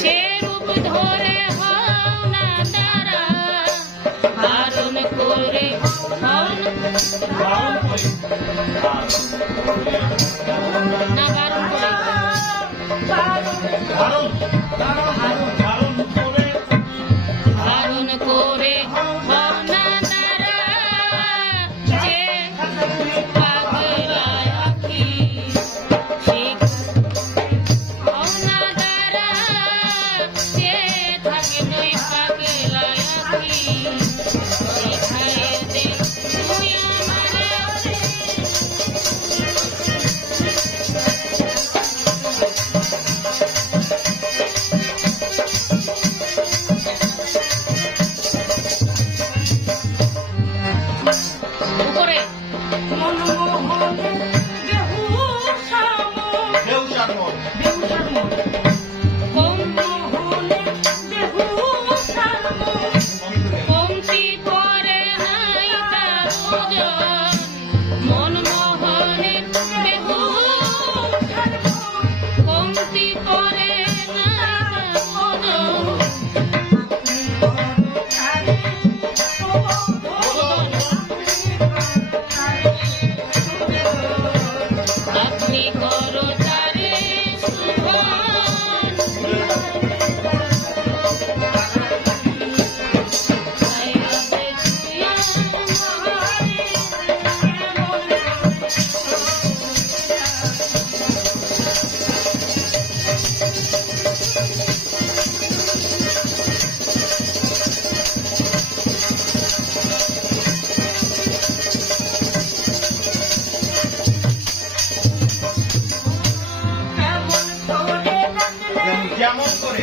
সে রূপ ধরে হও না তারা ধারণ করে হও না বারণ করে ধারণ করে হও না তারা যে পাগলা আঁখি হও না তারা যে থাকে নই পাগলা আঁখি শিখায়ে দে তুই আমারে উপরে কমতি করে নাই তার ওজন মনমোহনের বেহু কমতি করে নাই তার আপনি করো তারে যেমন করে